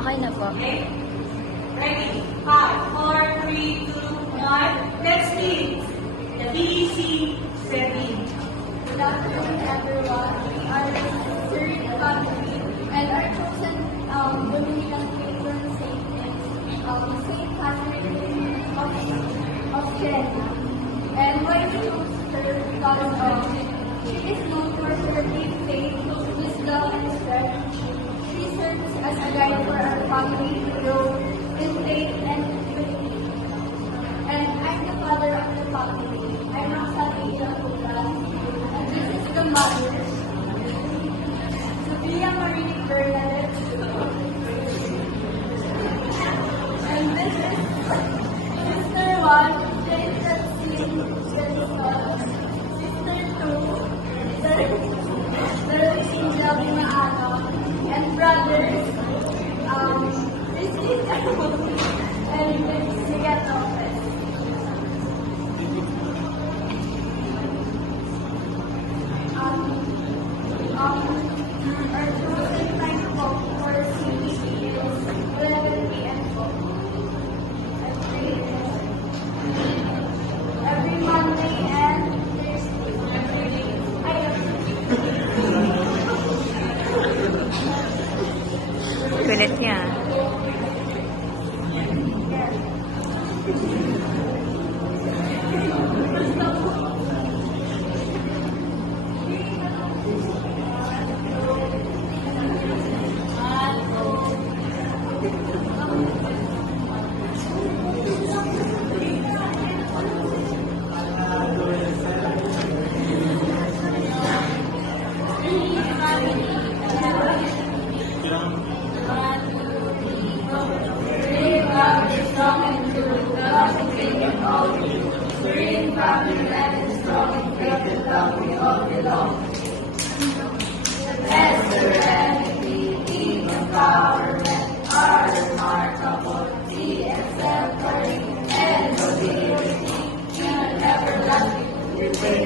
Okay na po. Okay? Ready? 5, 4, 3, 2, 1. Let's meet the BEC setting. Good afternoon, everyone. We are the third family, and our chosen Dominican patron saint is Saint Catherine of Siena. And why we chose her? Because she is known for her great faith, wisdom, and strength. She serves as a guide for our family to grow in faith and unity. And I'm the father of the family. I'm Rosalie Ilaculan. And this is the mother, Sophia Marie Bernadette. And this is Sister 1, Jane Francine Jelisol. Sister 2, Darlene Javi Maano. And brothers, this is and Sigat Lopez. Our chosen time po for CBC is 11 p.m. po. Every Monday and Thursday. Kulit niya. Strong and true, the love and faith of all you. Serene, family, and strong and faith and love we all belong. The serenity, peace, and empowerment are remarkable. The exemplary and nobility, and everlasting, we pray